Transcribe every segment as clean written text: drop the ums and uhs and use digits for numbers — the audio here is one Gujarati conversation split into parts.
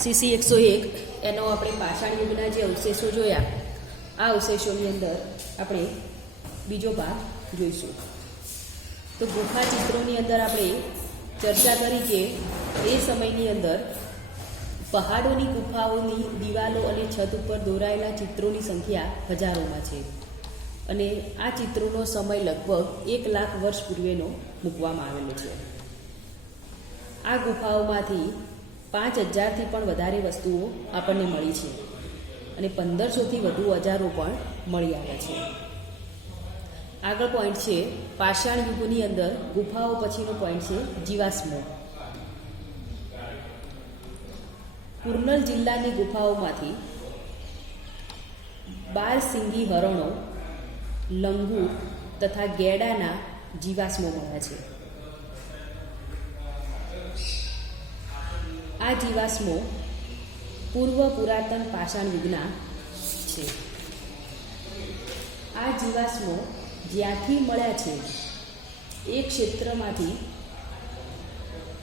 CC 101 એનો આપણે પાષાણ યુગના જે અવશેષો જોયા, આ અવશેષોની અંદર આપણે બીજો ભાગ જોઈશું. તો ગુફા ચિત્રોની અંદર આપણે ચર્ચા કરી કે એ સમયની અંદર પહાડોની ગુફાઓની દિવાલો અને છત ઉપર દોરાયેલા ચિત્રોની સંખ્યા હજારોમાં છે અને આ ચિત્રોનો સમય લગભગ 1 લાખ વર્ષ પૂર્વેનો મૂકવામાં આવેલો છે. આ ગુફાઓમાંથી 5000થી પણ વધારે વસ્તુઓ આપણને મળી છે અને 1500થી વધુ ઓજારો પણ મળી આવ્યા છે. આગળ પોઈન્ટ છે પાષાણ યુગની અંદર ગુફાઓ પછીનો પોઈન્ટ છે જીવાશ્મો. કુર્નલ જિલ્લાની ગુફાઓમાંથી 12 સિંગી હરણો, લંગૂર તથા ગેડાના જીવાશ્મો મળ્યા છે. આ જીવાશ્મો પૂર્વ પુરાતન પાષાણ યુગના છે. આ જીવાશ્મો જ્યાંથી મળ્યા છે એ ક્ષેત્રમાંથી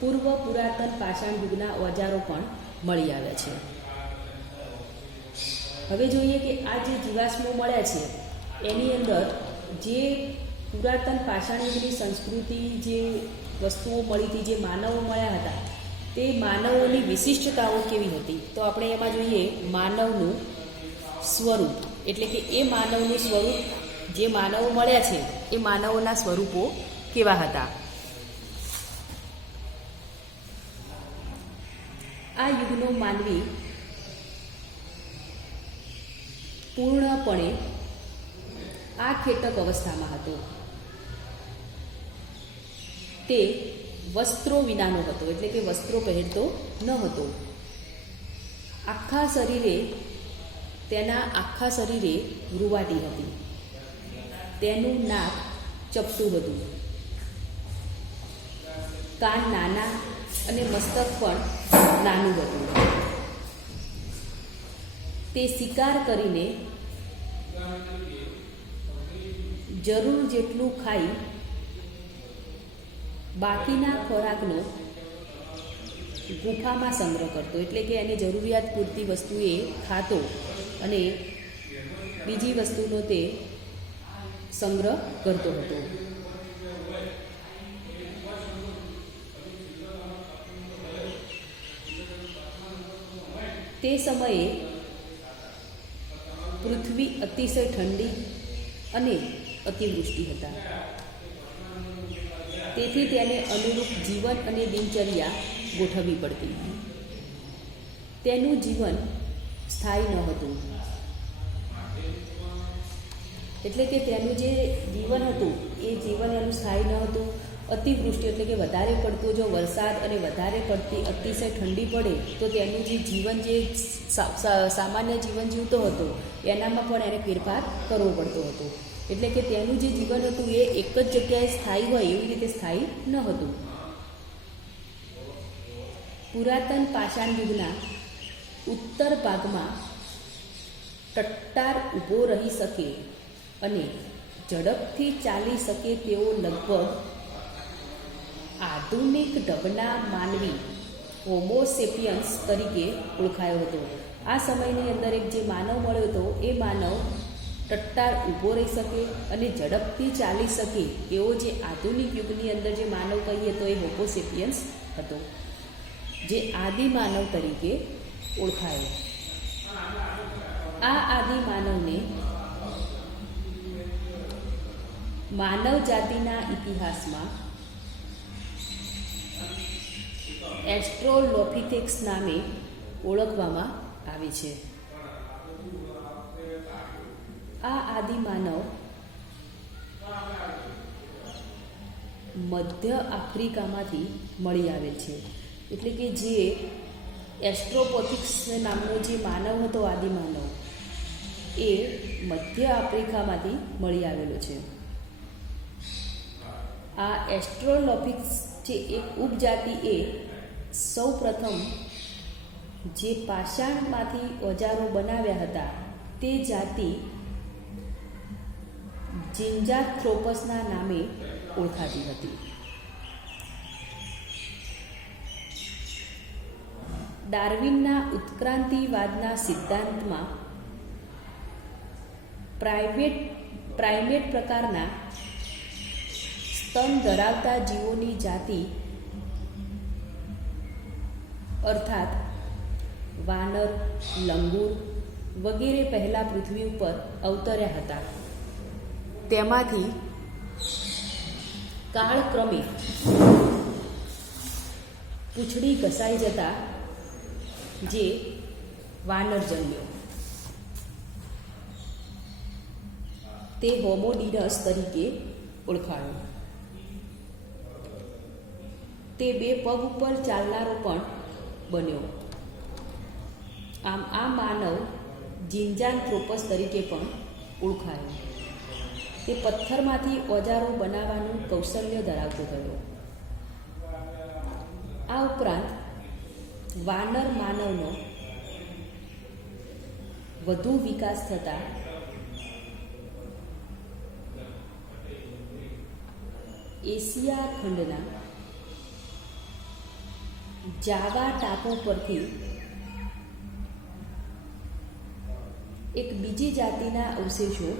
પૂર્વ પુરાતન પાષાણ યુગના ઓજારો પણ મળી આવ્યા છે. હવે જોઈએ કે આ જે જીવાશ્મો મળ્યા છે એની અંદર જે પુરાતન પાષાણ યુગની સંસ્કૃતિ, જે વસ્તુઓ મળી હતી, જે માનવો મળ્યા હતા, તે માનવોની વિશિષ્ટતાઓ કેવી હતી. તો આપણે એમાં જોઈએ માનવનું સ્વરૂપ, એટલે કે એ માનવનું સ્વરૂપ, જે માનવો મળ્યા છે એ માનવોના સ્વરૂપો કેવા હતા. આ યુગનો માનવી પૂર્ણપણે આ ખેટક અવસ્થામાં હતો. તે વસ્ત્રો વિનાનો હતો, એટલે કે વસ્ત્રો પહેરતો ન હતો. તેના આખા શરીરે રૂવાટી હતી. તેનું નાક ચપટું હતું, કાન નાના અને મસ્તક પણ નાનું હતું. તે શિકાર કરીને જરૂર જેટલું ખાઈ બાકીના ખોરાકનો ગુફામાં સંગ્રહ કરતો, એટલે કે એની જરૂરિયાત પૂરતી વસ્તુ એ ખાતો અને બીજી વસ્તુનો તે સંગ્રહ કરતો હતો. તે સમયે પૃથ્વી અતિશય ઠંડી અને અતિવૃષ્ટિ હતા. તેથી તેને અનુરૂપ જીવન અને દિનચર્યા ગોઠવવી પડતી. તેનું જીવન સ્થાયી ન હતું, એટલે કે તેનું જે જીવન હતું એ જીવન એનું સ્થાયી ન હતું. અતિવૃષ્ટિ એટલે કે વધારે પડતો જો વરસાદ અને વધારે પડતી અતિશય ઠંડી પડે તો તેનું જે જીવન, જે સામાન્ય જીવન જીવતો હતો એનામાં પણ એને ફેરફાર કરવો પડતો હતો. એટલે કે તેનું જે જીવન હતું એ એક જ જગ્યાએ સ્થાયી હોય એવી રીતે સ્થાયી ન હતું. પુરાતન પાષાણ યુગના ઉત્તર ભાગમાં ટટ્ટાર ઊભો રહી શકે અને ઝડપથી ચાલી શકે તેવો લગભગ આધુનિક ઢબના માનવી હોમોસેપિયન્સ તરીકે ઓળખાયો હતો. આ સમયની અંદર એક જે માનવ મળ્યો હતો એ માનવ ટટ્ટાર ઊભો રહી શકે અને ઝડપથી ચાલી શકે એવો જે આધુનિક યુગની અંદર જે માનવ કહીએ તો એ હોમોસેપિયન્સ હતો, જે આદિ માનવ તરીકે ઓળખાયો. આ આદિ માનવને માનવ જાતિના ઇતિહાસમાં એસ્ટ્રોલોપિથેક્સ નામે ઓળખવામાં આવે છે. આ આદિ માનવ મધ્ય આફ્રિકામાંથી મળી આવેલ છે. એટલે કે જે એસ્ટ્રોપોથિક્સ નામનો જે માનવ હતો, આદિ માનવ, એ મધ્ય આફ્રિકામાંથી મળી આવેલો છે. આ એસ્ટ્રોલોપિક્સ જે એક ઉપજાતિ એ સૌ પ્રથમ જે પાષાણમાંથી ઓજારો બનાવ્યા હતા તે જાતિ જિન્જાથ્રોપસના નામે ઓળખાતી હતી. ડાર્વિનના ઉત્ક્રાંતિવાદના સિદ્ધાંતમાં પ્રાઇમેટ પ્રકારના સ્તન ધરાવતા જીવોની જાતિ અર્થાત વાનર, લંગૂર વગેરે પહેલાં પૃથ્વી ઉપર અવતર્યા હતા. તેમાંથી કાળક્રમે પૂંછડી ઘસાઈ જતા જે વાનર જન્મ્યો તે હોમોડિનસ તરીકે ઓળખાયો. તે 2 પગ ઉપર ચાલનારો પણ બન્યો. આમ આ માનવ ઝિન્ઝાન્થ્રોપસ તરીકે પણ ઓળખાયો. તે પથ્થરમાંથી ઓજારો બનાવવાનું કૌશલ્ય ધરાવતો થયો. આ ઉપરાંત વાનર માનવનો વધુ વિકાસ થતાં એશિયા ખંડના જાવા ટાપુ પરથી એક બીજી જાતિના અવશેષો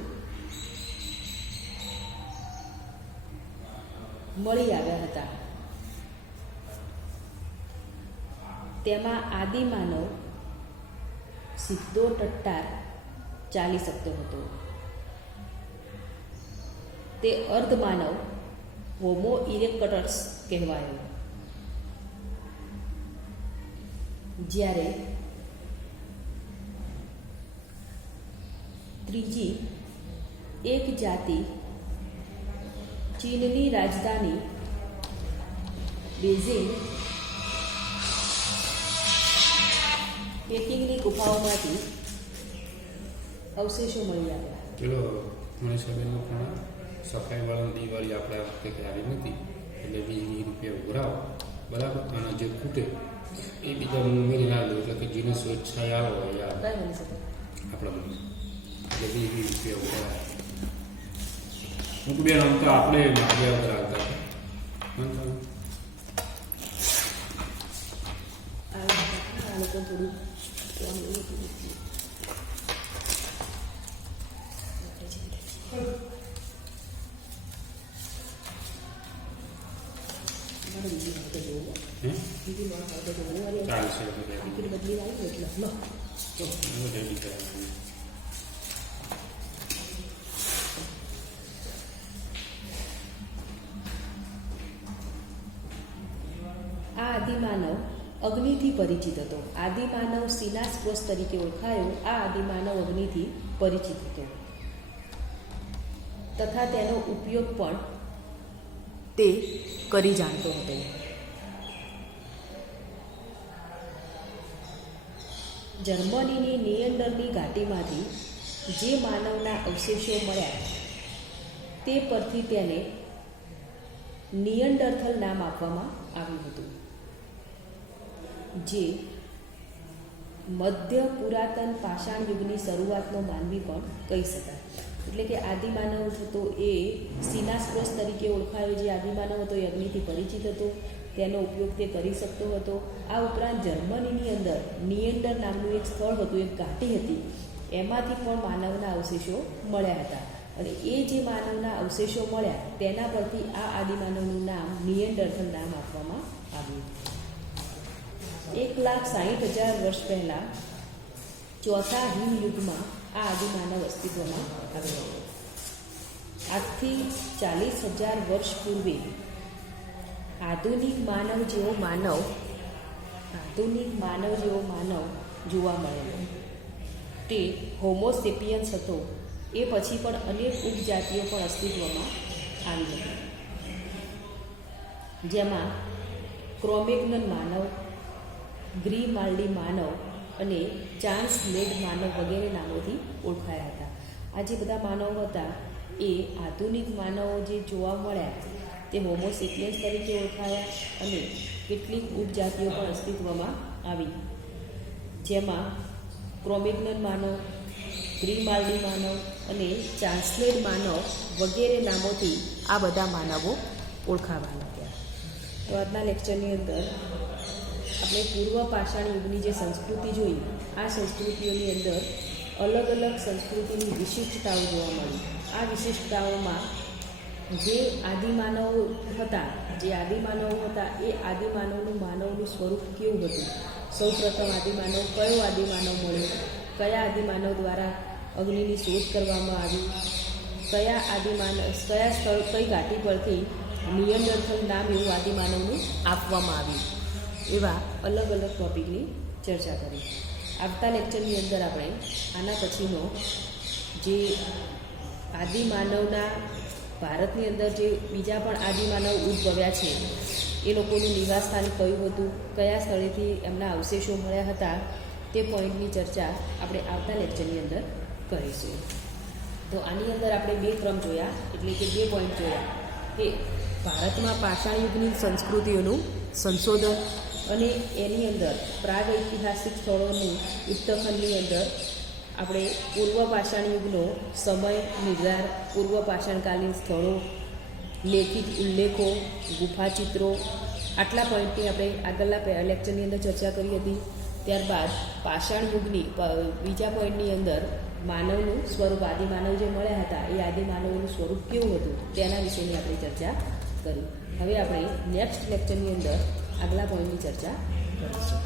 મળી આવ્યા હતા. તેમાં આદિમાનવ સીધો ટટ્ટાર ચાલી શકતો હતો. તે અર્ધમાનવ હોમો ઇરેક્ટસ કહેવાયો. જ્યારે ત્રીજી એક જાતિ ચીનની રાજધાની બેઇજિંગ પેકિંગની ગુફાઓમાંથી અવશેષો મળી આવ્યા. પેલો મનીષાબેનનો પણ સફાઈવાળાની દિવાળી આપણે આ વખતે આવી નથી એટલે 20 રૂપિયા ઉઘરાવો બરાબર. અને જે ખૂટે એ બીજા ઉમેરી ના લો એટલે કે જેને સ્વેચ્છાએ આવો હોય આપણા એટલે 20 રૂપિયા ઉઘરાવો. હું બેન આમ તો આપણે માગ્યા વગર આવતા આ લોકો થોડું ચાલશે બદલી આવી એટલે આ આદિમાનવ અગ્નિથી પરિચિત હતો. આદિમાનવ સિનાસ્ક્રોસ તરીકે ઓળખાયો. આ આદિમાનવ અગ્નિથી પરિચિત હતો તથા તેનો ઉપયોગ પણ તે કરી જાણતો હતો. જર્મનીની નિયંડરની ઘાટીમાંથી જે માનવના અવશેષો મળ્યા તે પરથી તેને નિયંડરથલ નામ આપવામાં આવ્યું હતું, જે મધ્ય પુરાતન પાષાણ યુગની શરૂઆતનો માનવી પણ કહી શકાય. એટલે કે આદિમાનવ હતો એ સિનાસ્ક્રોસ તરીકે ઓળખાયો. જે આદિમાનવ હતો એ અગ્નિથી પરિચિત હતો, તેનો ઉપયોગ તે કરી શકતો હતો. આ ઉપરાંત જર્મનીની અંદર નિયંડર નામનું એક સ્થળ હતું, એક ઘાટી હતી, એમાંથી પણ માનવના અવશેષો મળ્યા હતા. અને એ જે માનવના અવશેષો મળ્યા તેના પરથી આ આદિમાનવનું નામ નિયંડરથલ નામ આપવામાં આવ્યું. 1,60,000 વર્ષ પહેલાં ચોથા હિમયુગમાં આ આદિમાનવ અસ્તિત્વમાં આવ્યો. આજથી 40,000 વર્ષ પૂર્વે આધુનિક માનવ જેવો માનવ જોવા મળેલો. તે હોમોસેપિયન્સ હતો. એ પછી પણ અનેક ઉપજાતિઓ પણ અસ્તિત્વમાં આવી હતી, જેમાં ક્રોમેગ્નન માનવ, ગ્રીમાલ્ડી માનવ અને ચાન્સ લેડ માનવ વગેરે નામોથી ઓળખાયા હતા. આ જે બધા માનવો હતા એ આધુનિક માનવો જે જોવા મળ્યા તે હોમોસેપિયન્સ તરીકે ઓળખાયા અને કેટલીક ઉપજાતિઓ પણ અસ્તિત્વમાં આવી, જેમાં ક્રોમેગ્નન માનવ, ગ્રીમાલ્ડી માનવ અને ચાન્સલેડ માનવ વગેરે નામોથી આ બધા માનવો ઓળખાવા લાગ્યા. તો આજના લેક્ચરની અંદર આપણે પૂર્વ પાષાણ યુગની જે સંસ્કૃતિ જોઈ, આ સંસ્કૃતિઓની અંદર અલગ અલગ સંસ્કૃતિની વિશિષ્ટતાઓ જોવા મળી. આ વિશિષ્ટતાઓમાં જે આદિમાનવ હતા, એ આદિમાનવનું માનવનું સ્વરૂપ કેવું હતું, સૌપ્રથમ આદિમાનવ કયો આદિમાનવ મળ્યો, કયા આદિમાનવ દ્વારા અગ્નિની શોધ કરવામાં આવી, કયા સ્થળ કઈ ઘાટી પરથી નિયંદર્થલ નામ એવું આદિમાનવનું આપવામાં આવ્યું, એવા અલગ અલગ ટોપિકની ચર્ચા કરી. આવતા લેક્ચરની અંદર આપણે આના પછીનો જે આદિમાનવના ભારતની અંદર જે બીજા પણ આદિમાનવ ઉદ્ભવ્યા છે એ લોકોનું નિવાસસ્થાન કયું હતું, કયા સ્થળેથી એમના અવશેષો મળ્યા હતા, તે પોઈન્ટની ચર્ચા આપણે આવતા લેક્ચરની અંદર કરીશું. તો આની અંદર આપણે 2 ક્રમ જોયા, એટલે કે 2 પોઈન્ટ જોયા કે ભારતમાં પાષાણ યુગની સંસ્કૃતિઓનું સંશોધન અને એની અંદર પ્રાગૈતિહાસિક સ્થળોનું ઉત્તરખંડની અંદર આપણે પૂર્વ પાષાણ યુગનો સમય નિર્ધાર, પૂર્વ પાષાણકાલીન સ્થળો, લેખિત ઉલ્લેખો, ગુફાચિત્રો, આટલા પોઈન્ટની આપણે આગળના લેક્ચરની અંદર ચર્ચા કરી હતી. ત્યારબાદ પાષાણ યુગની બીજા પોઈન્ટની અંદર માનવનું સ્વરૂપ, આદિમાનવ જે મળ્યા હતા એ આદિમાનવનું સ્વરૂપ કેવું હતું તેના વિશેની આપણે ચર્ચા કરી. હવે આપણે નેક્સ્ટ લેક્ચરની અંદર આગલા પોઈન્ટની ચર્ચા કરીશું.